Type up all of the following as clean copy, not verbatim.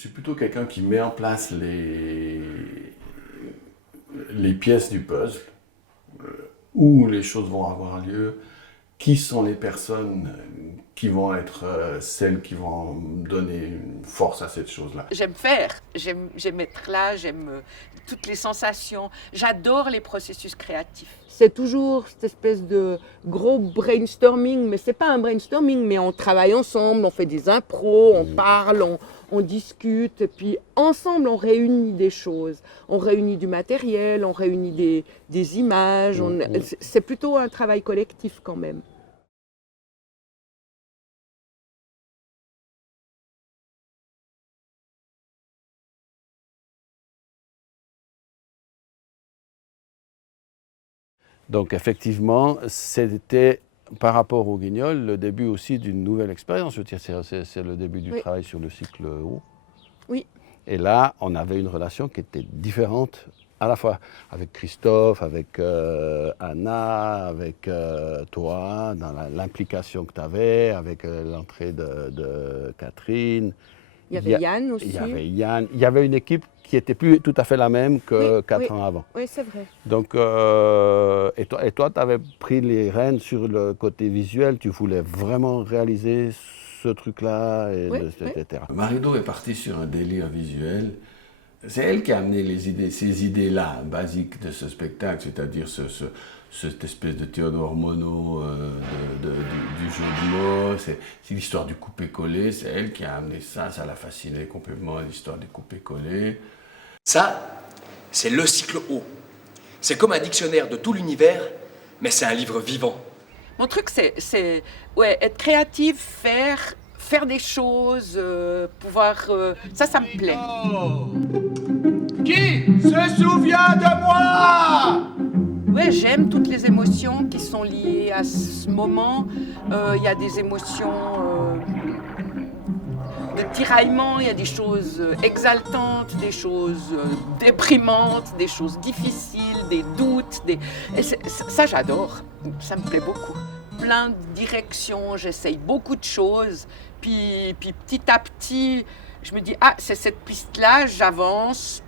suis plutôt quelqu'un qui met en place les pièces du puzzle, où les choses vont avoir lieu, qui sont les personnes qui vont être celles qui vont donner une force à cette chose-là. J'aime faire, j'aime être là, j'aime toutes les sensations. J'adore les processus créatifs. C'est toujours cette espèce de gros brainstorming, mais c'est pas un brainstorming, mais on travaille ensemble, on fait des impros, on parle, on discute, et puis ensemble on réunit des choses. On réunit du matériel, on réunit des images, c'est plutôt un travail collectif quand même. Donc effectivement, c'était par rapport au Guignol le début aussi d'une nouvelle expérience. Je veux dire, c'est le début du travail sur le cycle haut. Oui. Et là, on avait une relation qui était différente, à la fois avec Christophe, avec Anna, avec toi, dans l'implication que tu avais, avec l'entrée de Catherine. Il y avait Yann aussi. Il y avait Yann. Il y avait une équipe qui n'était plus tout à fait la même que 4 ans avant. Oui, c'est vrai. Donc, et toi, tu avais pris les rênes sur le côté visuel, tu voulais vraiment réaliser ce truc-là, etc. Marido est partie sur un délire visuel. C'est elle qui a amené ces idées-là, basiques de ce spectacle, c'est-à-dire cette espèce de Théodore Monod du jeu de mots, c'est l'histoire du coupé-collé, c'est elle qui a amené ça, ça l'a fasciné complètement, l'histoire du coupé-collé. Ça, c'est le cycle haut. C'est comme un dictionnaire de tout l'univers, mais c'est un livre vivant. Mon truc, c'est être créatif, faire des choses, pouvoir... ça me plaît. Qui se souvient de moi? Ouais, j'aime toutes les émotions qui sont liées à ce moment. Il y a des émotions de tiraillement, il y a des choses exaltantes, des choses déprimantes, des choses difficiles, des doutes. Ça, j'adore. Ça me plaît beaucoup. Plein de directions, j'essaye beaucoup de choses. Puis petit à petit, je me dis, ah, c'est cette piste-là, j'avance.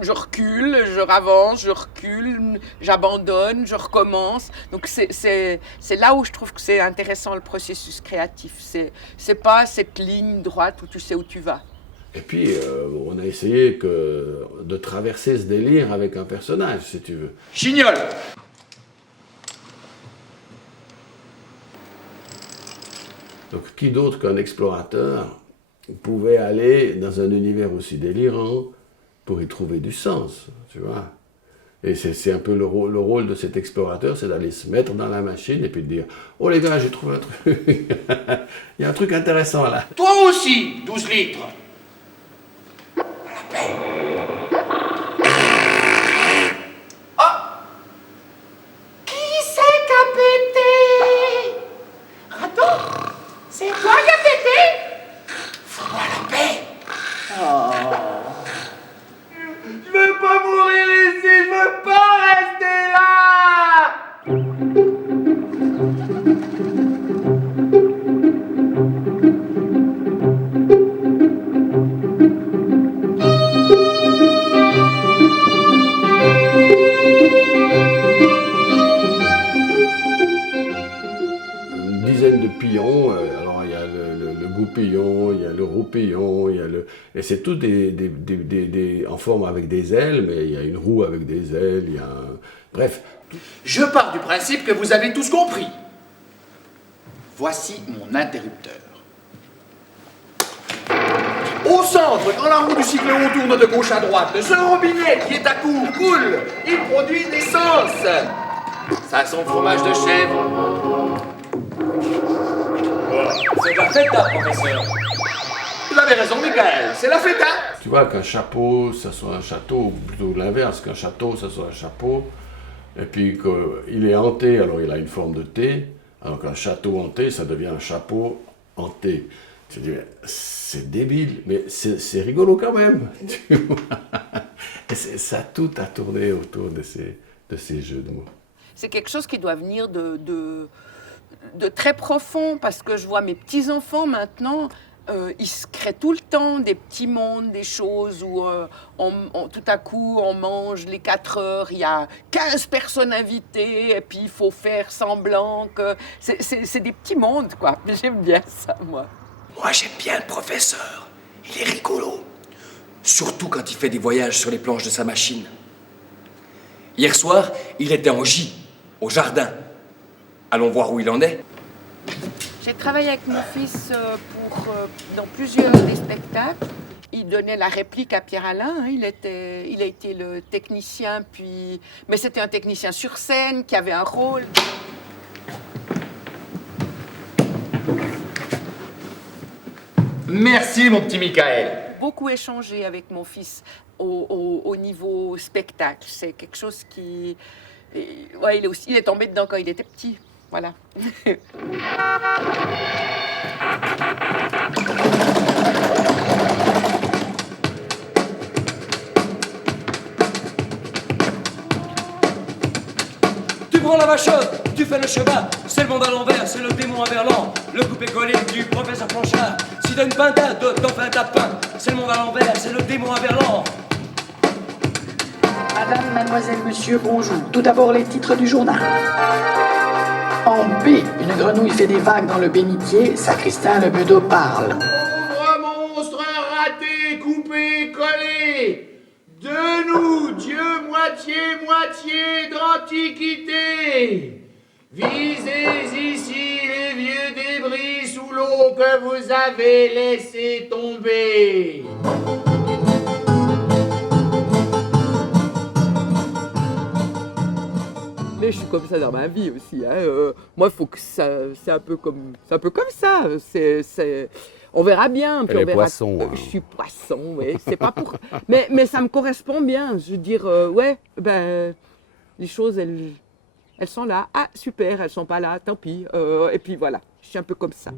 Je recule, je avance, je recule, j'abandonne, je recommence. Donc c'est là où je trouve que c'est intéressant le processus créatif. C'est pas cette ligne droite où tu sais où tu vas. Et puis on a essayé de traverser ce délire avec un personnage, si tu veux. Chignol. Donc qui d'autre qu'un explorateur pouvait aller dans un univers aussi délirant pour y trouver du sens, tu vois. Et c'est un peu le rôle de cet explorateur, c'est d'aller se mettre dans la machine et puis de dire « Oh les gars, j'ai trouvé un truc, il y a un truc intéressant là. » Toi aussi, 12 litres. Ah! Qui c'est qui a pété? Attends, c'est toi qui a pété? Fous-moi la paix. Oh. Je veux pas mourir ici, je veux pas rester là! Une dizaine de pions, alors il y a le goupillon, il y a le roupillon, et c'est tout en forme avec des ailes, mais il y a une roue avec des ailes, il y a bref. Je pars du principe que vous avez tous compris. Voici mon interrupteur. Au centre, quand la roue du cycle haut tourne de gauche à droite, ce robinet qui est à court coule. Il produit de l'essence. Ça sent le fromage de chèvre. C'est la feta, professeur. Vous avez raison, Michael, c'est la feta. Tu vois, qu'un chapeau, ça soit un château, ou plutôt l'inverse, qu'un château, ça soit un chapeau, et puis qu'il est hanté, alors il a une forme de T, alors qu'un château hanté, ça devient un chapeau hanté. Tu dis, c'est débile, mais c'est rigolo quand même. Tu vois. Et ça tout a tourné autour de ces jeux de mots. C'est quelque chose qui doit venir de très profond, parce que je vois mes petits-enfants maintenant il se crée tout le temps des petits mondes, des choses où tout à coup on mange les 4 heures, il y a 15 personnes invitées et puis il faut faire semblant que... C'est des petits mondes, quoi. J'aime bien ça, moi. Moi, j'aime bien le professeur. Il est rigolo. Surtout quand il fait des voyages sur les planches de sa machine. Hier soir, il était en J, au jardin. Allons voir où il en est. J'ai travaillé avec mon fils dans plusieurs des spectacles. Il donnait la réplique à Pierre-Alain. Hein. Il a été le technicien, mais c'était un technicien sur scène qui avait un rôle. Merci, mon petit Michael. Beaucoup échangé avec mon fils au niveau spectacle. C'est quelque chose qui... Ouais, il est tombé dedans quand il était petit. Voilà. Tu prends la vachotte, tu fais le chemin. C'est le monde à l'envers, c'est le démon à Berlan. Le coupé-collé du professeur Planchard. Si t'as une pintade, t'en fais un tapin. C'est le monde à l'envers, c'est le démon à Berlan. Madame, mademoiselle, monsieur, bonjour. Tout d'abord, les titres du journal. En B, une grenouille fait des vagues dans le bénitier. Sacristain, le bedeau parle. Pauvre monstre raté, coupé, collé. De nous, Dieu moitié d'antiquité. Visez ici les vieux débris sous l'eau que vous avez laissé tomber. Mais je suis comme ça dans ma vie aussi. Hein. Moi, il faut que ça, c'est un peu comme ça. On verra bien. Puis Elle on est verra. poisson, hein. Je suis poisson, oui. C'est pas pour. Mais ça me correspond bien. Je veux dire, ouais, ben, les choses, elles sont là. Ah, super, elles sont pas là. Tant pis. Et puis voilà, je suis un peu comme ça.